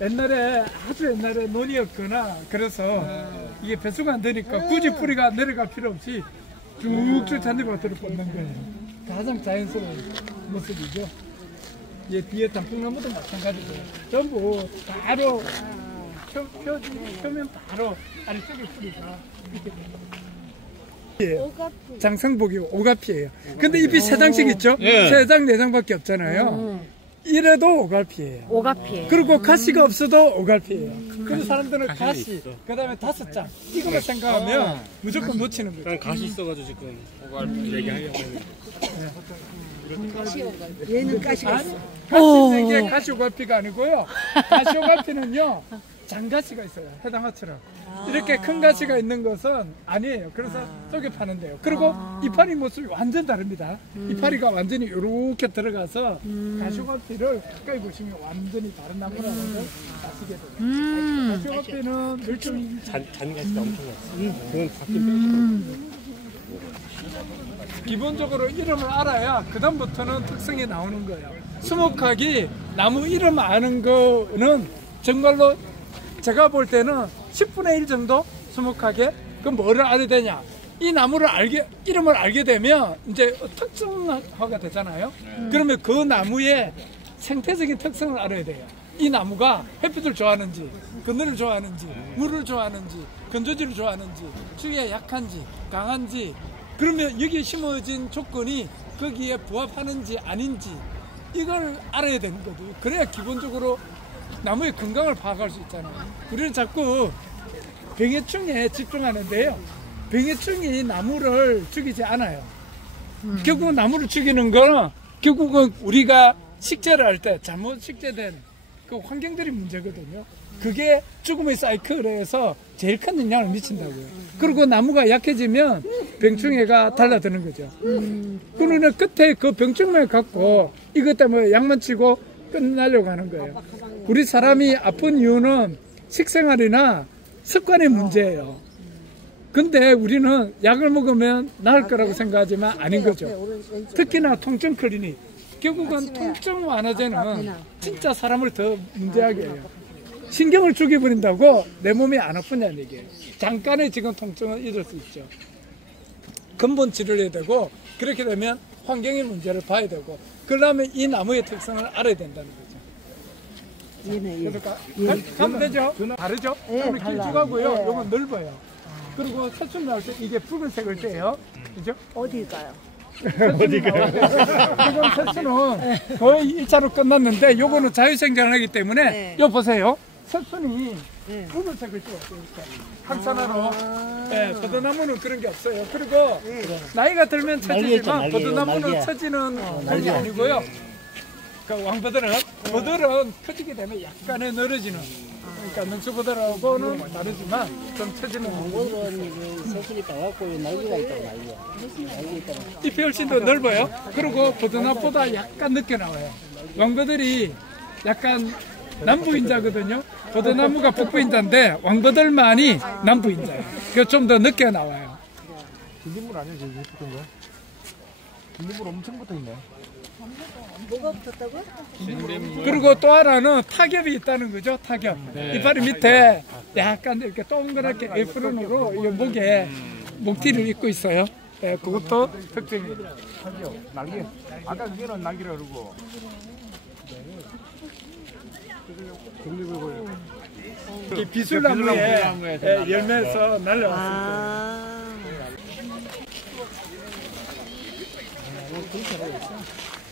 옛날에 아주 옛날에 논이었거나 그래서 이게 배수가 안 되니까 굳이 뿌리가 내려갈 필요 없이 쭉쭉 잔디밭으로 뻗는 거예요. 가장 자연스러운 모습이죠. 예, 뒤에 단풍나무도 마찬가지고 전부 바로 표면 바로 아래쪽에 뿌리가 이렇게 예, 장성복이 오가피예요. 근데 잎이 세 장씩 있죠? 예. 세 장, 네 장밖에 없잖아요. 이래도 오갈피예요. 오가피. 그리고 가시가 없어도 오갈피예요. 그런 사람들은 가시, 그 다음에 5장 이거만 생각하면 무조건 놓치는 거죠. 난 가시 있어가지고 지금 오갈피 얘기하려고 얘는 가시가 있어. 가시는 게 가시 오갈피가 아니고요. 가시 오갈피는요 장가시가 있어요. 해당 화처럼 이렇게 큰 가시가 있는 것은 아니에요. 그래서 속에 파는데요. 그리고 이파리 모습이 완전 다릅니다. 이파리가 완전히 이렇게 들어가서 가시 오갈피를 가까이 보시면 완전히 다른 나무라는 걸 아시게 돼요. 가시 오갈피는 멸종이 잔가시가 엄청 났어. 그건 바뀐 기본적으로 이름을 알아야 그 다음부터는 특성이 나오는 거예요. 수목학이 나무 이름 아는 거는 정말로 제가 볼 때는 10분의 1 정도 수목학에 그 뭐를 알아야 되냐. 이 나무를 이름을 알게 되면 이제 특성화가 되잖아요. 그러면 그 나무의 생태적인 특성을 알아야 돼요. 이 나무가 햇빛을 좋아하는지, 그늘을 좋아하는지, 물을 좋아하는지, 건조지를 좋아하는지, 추위에 약한지, 강한지, 그러면 여기에 심어진 조건이 거기에 부합하는지 아닌지 이걸 알아야 되는 거죠. 그래야 기본적으로 나무의 건강을 파악할 수 있잖아요. 우리는 자꾸 병해충에 집중하는데요. 병해충이 나무를 죽이지 않아요. 결국은 나무를 죽이는 건 결국은 우리가 식재를 할 때 잘못 식재된 그 환경들이 문제거든요. 그게 죽음의 사이클에서 제일 큰 영향을 미친다고요. 그리고 나무가 약해지면 병충해가 달라드는 거죠. 그러면 끝에 그 병충해 갖고 이것 때문에 약만 치고 끝나려고 하는 거예요. 우리 사람이 아픈 이유는 식생활이나 습관의 문제예요. 근데 우리는 약을 먹으면 나을 거라고 생각하지만 아닌 거죠. 특히나 통증 클리닉. 결국은 통증 완화제는 진짜 사람을 더 문제하게 해요. 신경을 죽여버린다고 내 몸이 안 아프냐는 얘기예요. 잠깐의 지금 통증은 잊을 수 있죠. 근본 치료를 해야 되고 그렇게 되면 환경의 문제를 봐야 되고 그 다음에 이 나무의 특성을 알아야 된다는 거죠. 그래서 가면 되죠? 다르죠? 그러면 길쭉하고요. 이건 넓어요. 그리고 새순 나올 때 이게 붉은색을 떼요. 그죠? 어딜까요? 어디가요? 지금 새순은 거의 1차로 끝났는데 요거는 자유생장을 하기 때문에 요 보세요. 새순이 붉은색을 띄웠어요. 항산화로. 네, 버드나무는 그런 게 없어요. 그리고 나이가 들면 처지지만 버드나무는 처지는 그런 게 아니고요. 그 왕버들은 버들은 커지게 되면 약간의 늘어지는 그러니까 능수버들하고는 다르지만 좀 처지는 버들은 새순이 따갖고 날개가 있다고 날개. 잎이 훨씬 더 넓어요. 그리고 버드나무보다 약간 늦게 나와요. 왕버들이 약간 남부인자거든요. 버드나무가 북부인자인데 왕버들만이 남부인자예요. 그래서 좀 더 늦게 나와요. 진딧물 아니야 저기 붙은 거? 진딧물 엄청 붙어있네. 뭐가 붙었다고? 그리고 또 하나는 타겹이 있다는 거죠. 타겹. 이파리 밑에 약간 이렇게 동그랗게 에프론으로 이 목에 목티를 입고 있어요. 네, 그것도 특징이에요. 타격, 날개. 아까 그게는 날개라 그러고. 이 비술나무에 열매에서 날려왔습니다.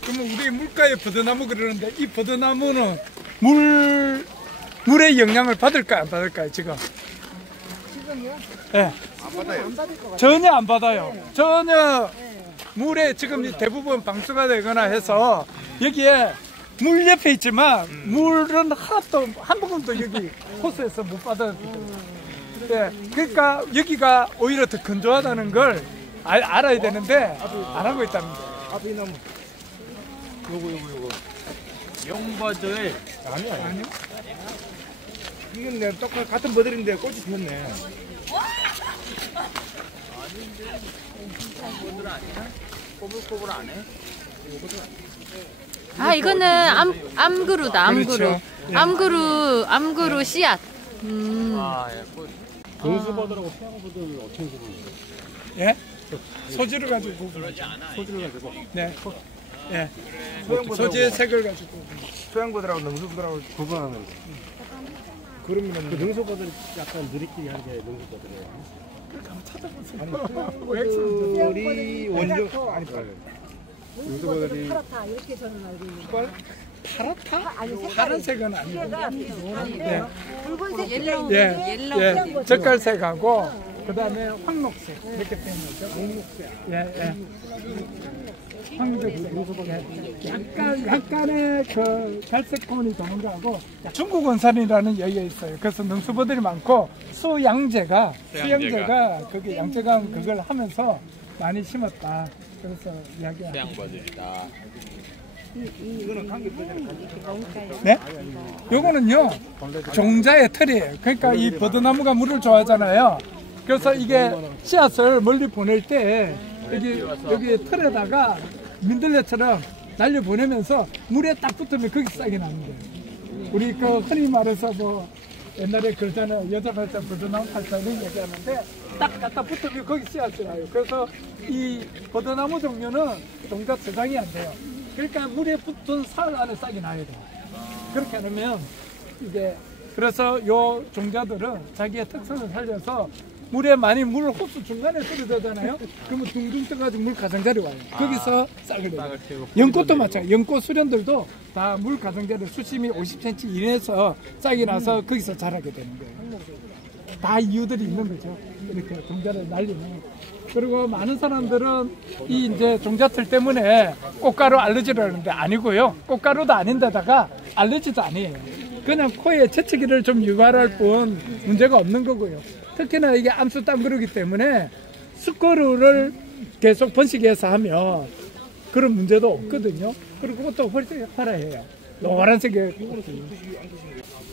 그러면 우리 물가에 버드나무 그러는데 이 버드나무는 물의 영향을 받을까요? 안 받을까요? 지금? 지금요? 네. 안 받아요. 안 받을 것 같아요. 전혀 안 받아요. 전혀 물에 지금 대부분 방수가 되거나 해서 여기에 물 옆에 있지만 물은 하나도 한 모금도 여기 호수에서 못 받아요. 네. 그러니까 여기가 오히려 더 건조하다는 걸 알아야 되는데 안 하고 있다는 거예요. 앞에 이 나무. 요거. 영버들. 아니요. 이건 내가 똑같은 같은 버들인데 꽃이 피었네. 아닌데. 버들 아니야? 꼬불꼬불 안 해? 아, 이거는 암그루다, 암그루. 그렇죠. 예. 암그루 씨앗. 동수버들하고 수양버들 어떻게 구분해요? 예? 소지를 가지고. 소주를 가지고. 네. 예. 소양버들하고 소지의 색을 가지고. 소양버들하고 능수버들하고 구분하는 거. 그러면은 그 능수버들이 약간 느리끼리 한 게 능수버들이에요. 능수버들이 원조 아니 능수버들이 파랗다 이렇게 저는 알고 있는데. 파랗다? 아니, 색깔이. 파란색은 아니고. 네. 붉은색 옐로우. 예. 옐로우. 예. 젓갈색하고 그다음에 황록색 이렇게 되는 거죠. 황록색. 예, 예. 황록색. 약간의 그 갈색 톤이 도는 거하고 중국 원산이라는 여기가 있어요. 그래서 능수버들이 많고 수양제가 그게 양제강 그걸 하면서 많이 심었다. 그래서 이야기하는 수양버들이다. 네? 요거는요 종자의 틀이에요. 그러니까 이 버드나무가 물을 좋아하잖아요. 그래서 이게 씨앗을 멀리 보낼 때 여기 틀에다가 민들레처럼 날려 보내면서 물에 딱 붙으면 거기 싹이 나는 거예요. 우리 그 흔히 말해서 뭐 옛날에 그러잖아요. 여자 팔자 버드나무 팔자 이런 얘기하는데 딱 갖다 붙으면 거기 씨앗이 나요. 그래서 이 버드나무 종류는 종자 저장이 안 돼요. 그러니까 물에 붙은 살 안에 싹이 나야 돼요. 그렇게 하면 이게 그래서 요 종자들은 자기의 특성을 살려서 물에 많이 물 호수 중간에 떨어지잖아요. 그러면 둥둥 떠가지고 물 가장자리 와요. 거기서 싹을 내요. 연꽃도 마찬가지. 연꽃 수련들도 다 물 가장자리 수심이 50cm 이내에서 싹이 나서 거기서 자라게 되는 거예요. 다 이유들이 있는 거죠. 이렇게 종자를 날리는. 그리고 많은 사람들은 이 이제 종자틀 때문에 꽃가루 알러지를 하는데 아니고요. 꽃가루도 아닌데다가 알러지도 아니에요. 그냥 코에 재채기를 좀 유발할 뿐 문제가 없는 거고요. 특히나 이게 암수 땅그루기 때문에 숯가루를 계속 번식해서 하면 그런 문제도 없거든요. 그리고 꽃도 훨씬 화려해요. 노란색에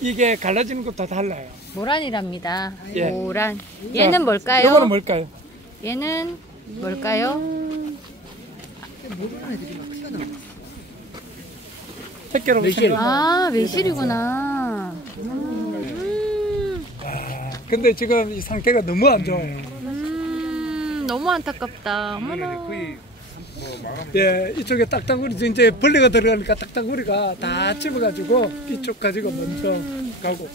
이게 갈라지는 것도 달라요. 모란이랍니다. 예. 모란. 얘는 뭘까요? 이거는 뭘까요? 얘는 뭘까요? 택배로 매실. 아, 매실이구나. 근데 지금 이 상태가 너무 안 좋아요. 너무 안타깝다. 어머나. 예, 이쪽에 딱딱우리 이제 벌레가 들어가니까 딱딱우리가 다 집어가지고 이쪽 가지고 먼저 가고.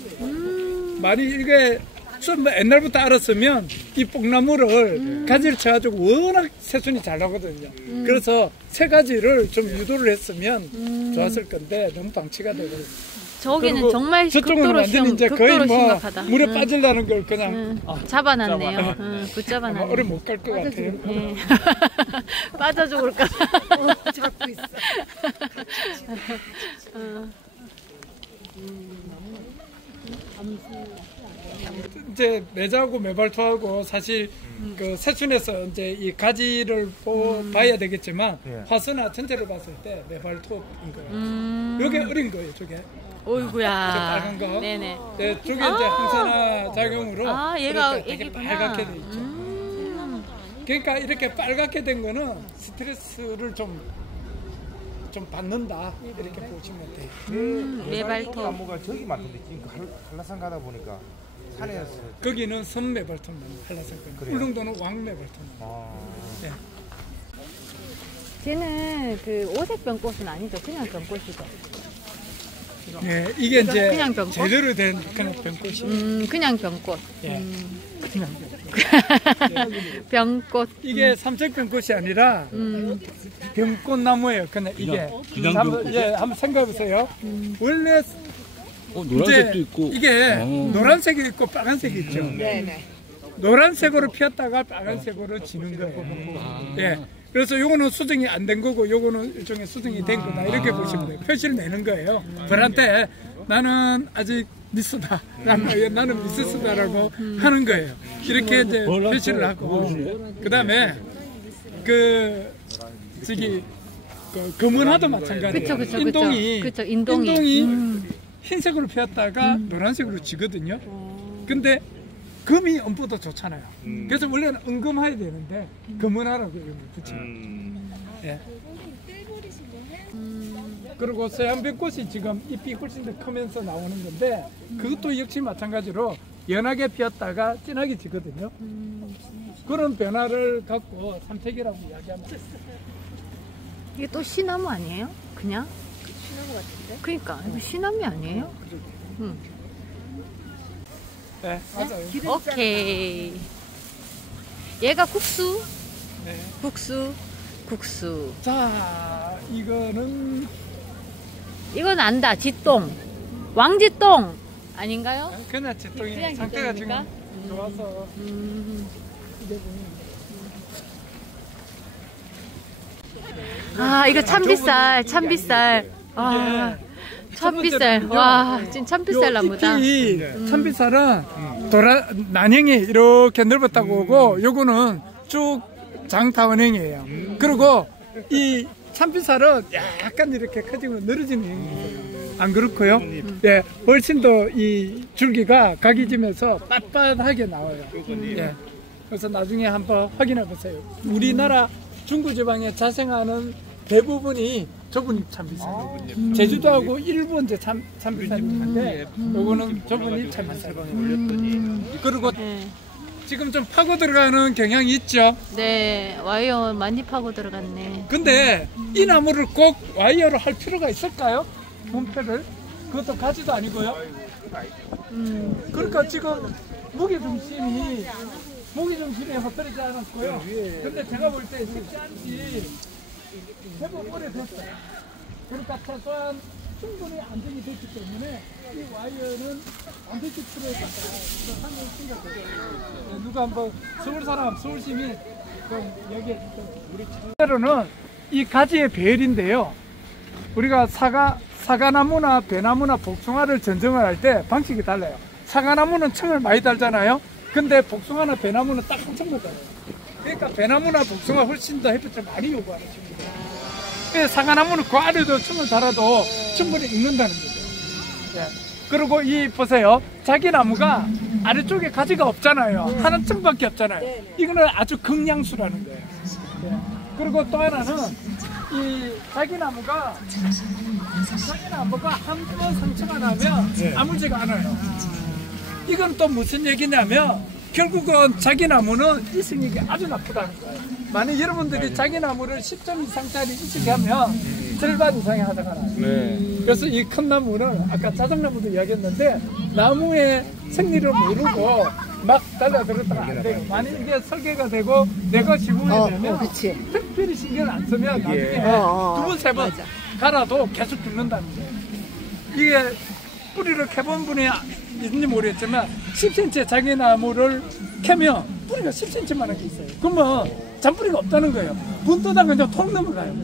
많이 이게 좀 옛날부터 알았으면 이 뽕나무를 가지를 쳐가지고 워낙 새순이 잘 나거든요. 그래서 세 가지를 좀 유도를 했으면 좋았을 건데 너무 방치가 되고. 저기는 정말 저쪽은 극도로 완전히 이제 거의 극도로 뭐 심각하다. 물에 빠질라는 걸 그냥 잡아놨네요. 붙잡아놨네. 오래 못 갈 것 같아요. 예. 빠져 죽을까 봐. 잡고 있어. 이제 매자하고 매발토하고 사실 그 새순에서 이제 이 가지를 봐야 되겠지만 예. 화선화 전체를 봤을 때 매발토인 거예요. 요게 어린 거예요, 저게. 어이구야. 저 빨간 거. 네네. 네, 저게 이제 항산화 작용으로 아, 얘가 이렇게 되게 애기구나. 빨갛게 돼 있죠. 그러니까 이렇게 빨갛게 된 거는 스트레스를 좀 받는다 이렇게 보시면 돼요. 매발토. 나무가 저기 많던데 지금 한라산 가다 보니까 산에서 거기는 선매발토만 한라산 거. 그래요? 울릉도는 왕매발토만. 네. 쟤는 그 오색 병꽃은 아니죠. 그냥 병꽃이죠. 네, 이게 이제 그냥 병꽃? 제대로 된 그냥 병꽃이. 그냥 병꽃. 예. 그냥 병꽃. 이게 삼색병꽃이 아니라 병꽃나무예요. 그냥 이게 한번 생각해 보세요. 원래 노란색도 이제 있고. 이게 노란색이 있고 빨간색이 있죠. 네네. 노란색으로 피었다가 빨간색으로 지는 거예요. 예. 그래서 요거는 수정이 안 된 거고 요거는 일종의 수정이 된 거다 이렇게 보시면 돼요. 표시를 내는 거예요. 벌한테 나는 아직 미스다. 나는 미스스다라고 하는 거예요. 이렇게 이제 표시를 하고 그 다음에 저기 금은하도 마찬가지예요. 그쵸. 인동이 그쵸, 인동이. 흰색으로 피었다가 노란색으로 지거든요. 근데 금이 엄보다 좋잖아요. 그래서 원래는 은금해야 되는데 금은하라고 이름을 붙여요. 예. 그리고 서양백꽃이 지금 잎이 훨씬 더 크면서 나오는 건데 그것도 역시 마찬가지로 연하게 피었다가 진하게 지거든요. 그런 변화를 갖고 삼색이라고 이야기하면 이게 또 시나무 아니에요? 그냥? 시나무 같은데? 그러니까 이거 시나무 아니에요? 응. 네, 맞아요. 오케이. 얘가 국수. 네. 국수. 자, 이거는 이건 안다. 지똥. 왕지똥 아닌가요? 그냥 지통이 그냥 상태가 지금 지통입니까? 좋아서 이게 아, 이거 참빗살. 아, 참빗살. 와, 진짜 참빗살 나무다. 이 참빗살은 난형이 이렇게 넓었다고 보고 요거는 쭉 장타원형이에요. 그리고 이 참빗살은 약간 이렇게 커지고 늘어지는 형이에요. 안 그렇고요. 예, 훨씬 더 이 줄기가 각이지면서 빳빳하게 나와요. 예. 그래서 나중에 한번 확인해 보세요. 우리나라 중부지방에 자생하는 대부분이 좁은잎 참빗살이에요. 제주도하고 일본제 참빗살이 있는데 요거는 좁은잎 참빗살. 그리고 네. 지금 좀 파고 들어가는 경향이 있죠. 네, 와이어 많이 파고 들어갔네. 근데 이 나무를 꼭 와이어로 할 필요가 있을까요? 분패를? 그것도 가지도 아니고요. 그러니까 지금 무게중심이 흐트러지지 않았고요. 근데 제가 볼 때 쉽지 않지. 제법 오래됐어요. 그러니까 최소한 충분히 안정이 됐기 때문에 이 와이어는 반드시 틀어졌다. 하는 생각이에요. 누가 한번 서울시민 좀 얘기해 주세요. 때로는 이 가지의 배열인데요. 우리가 사과나무나 배나무나 복숭아를 전정을 할 때 방식이 달라요. 사과나무는 층을 많이 달잖아요. 근데 복숭아나 배나무는 딱 한 층만 달아요. 그러니까 배나무나 복숭아 훨씬 더 햇빛을 많이 요구하는 친구들. 그래서 사과나무는 그 아래도 층을 달아도 충분히 익는다는 거죠. 예. 그리고 이 보세요. 자기 나무가 아래쪽에 가지가 없잖아요. 하는 층밖에 없잖아요. 이거는 아주 극량수라는 거예요. 예. 그리고 또 하나는 이 자기 나무가 한 번 상처가 나면 아물지가 않아요. 이건 또 무슨 얘기냐면 결국은 자기 나무는 이승이 아주 나쁘다는 거예요. 만약 여러분들이 자기 나무를 10점 이상짜리 이식이 하면 절반 이상의 하자가 나요. 그래서 이 큰 나무는 아까 자작나무도 이야기했는데 나무의 생리를 모르고 막 달려들었다가 안 돼요. 만약 이게 설계가 되고 내가 지붕이 되면 특별히 신경을 안 쓰면 나중에 두 번, 세 번 갈아도 계속 죽는다는 거예요. 이게 뿌리를 캐본 분이 있는지 모르겠지만 10cm의 자기 나무를 캐면 뿌리가 10cm만 한 게 있어요. 그러면 잔뿌리가 없다는 거예요. 문 뜯다가 그냥 통 넘어가요.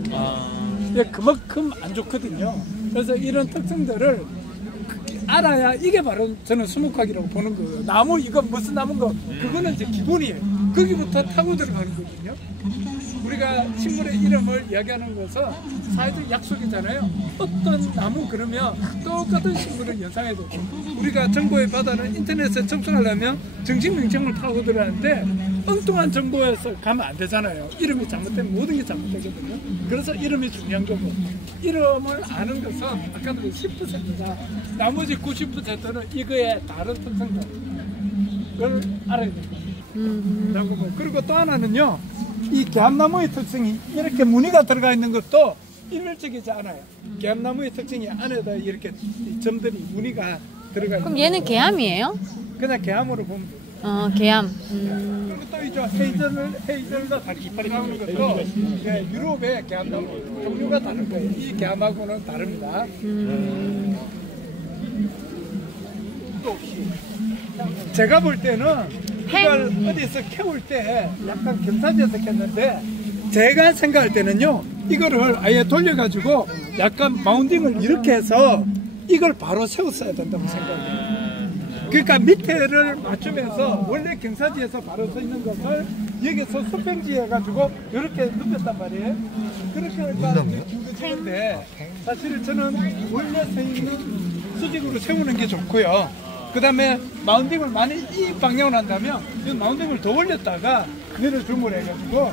예, 그만큼 안 좋거든요. 그래서 이런 특성들을 알아야 이게 바로 저는 수목학이라고 보는 거예요. 나무 이거 무슨 나무인 거 그거는 이제 기본이에요. 거기부터 타고 들어가는 거거든요. 우리가 식물의 이름을 이야기하는 것은 사회적 약속이잖아요. 어떤 나무 그러면 똑같은 식물을 연상해야 돼요. 우리가 정보의 바다는 인터넷에 접속하려면 정식 명칭을 타고 들어가는데 엉뚱한 정보에서 가면 안 되잖아요. 이름이 잘못되면 모든 게 잘못되거든요. 그래서 이름이 중요한 거고 이름을 아는 것은 아까도 10%다. 나머지 90%는 이거의 다른 특성들을 알아야 됩니다. 그리고 또 하나는요. 이 개암나무의 특성이 이렇게 무늬가 들어가 있는 것도 일률적이지 않아요. 개암나무의 특징이 안에다 이렇게 점들이 무늬가 들어가 있는 그럼 얘는 개암이에요? 그냥 개암으로 보면 돼요. 개암. 그리고 또 이제 헤이즐넛 이빨이 나오는 것도 유럽의 개암나무 종류가 다른 거예요. 이 개암하고는 다릅니다. 제가 볼 때는 이걸 어디서 캐올 때 약간 경사지에서 캤는데 제가 생각할 때는요 이거를 아예 돌려가지고 약간 마운딩을 이렇게 해서 이걸 바로 세웠어야 된다고 생각해요. 그러니까 밑에를 맞추면서 원래 경사지에서 바로 서 있는 것을 여기서 수평지 해가지고 이렇게 눕혔단 말이에요. 그렇게 하니까 기울어지는데 사실 저는 원래 서 있는 수직으로 세우는 게 좋고요. 그 다음에 마운딩을 만약 이 방향으로 한다면 이 마운딩을 더 올렸다가 내려 줌을 해가지고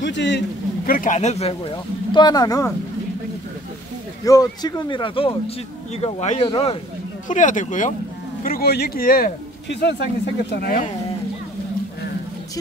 굳이 그렇게 안 해도 되고요. 또 하나는 요 지금이라도 이거 와이어를 풀어야 되고요. 그리고 여기에 피선상이 생겼잖아요.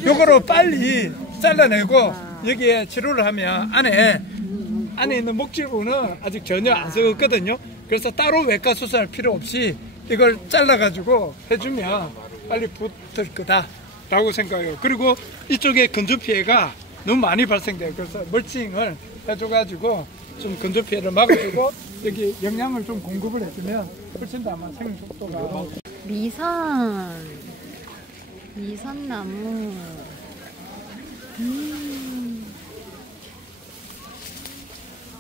요거를 빨리 잘라내고 여기에 치료를 하면 안에 있는 목질부는 아직 전혀 안 썩었거든요. 그래서 따로 외과 수술할 필요 없이 이걸 잘라가지고 해주면 빨리 붙을 거다라고 생각해요. 그리고 이쪽에 건조 피해가 너무 많이 발생돼요. 그래서 멀칭을 해줘가지고 좀 건조 피해를 막아주고 여기 영양을 좀 공급을 해주면 훨씬 더 아마 생육 속도가 미선나무.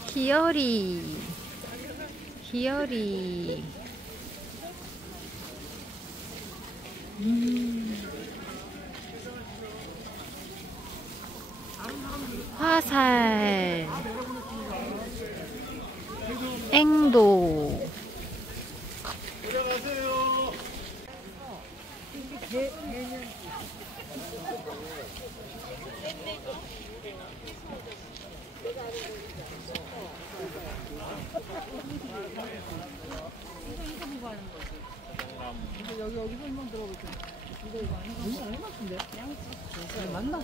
기어리. 화살. 앵도. 맞나?